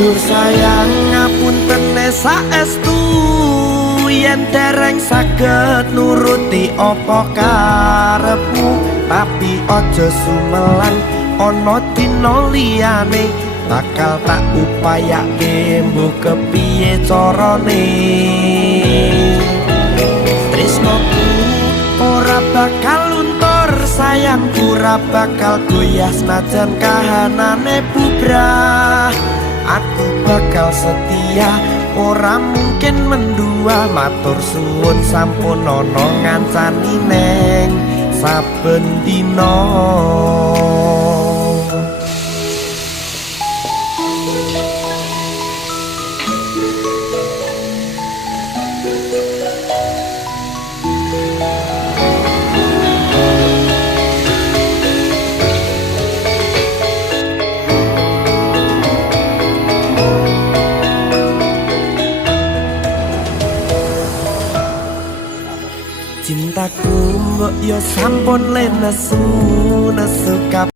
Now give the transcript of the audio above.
Dur sayang ngapunten saestu yen dereng saged nuruti apa karepmu, tapi aja sumelan ana dina liyane bakal tak upayake mbok kepiye carane. Tresnoku ora bakal luntur, sayangku ora bakal goyah senajan kahanane bubrah. Aku bakal setia, ora mungkin mendua. Matur suwun sampun ana ngancani neng saben dina. Cintaku mbok yo sampun le nesu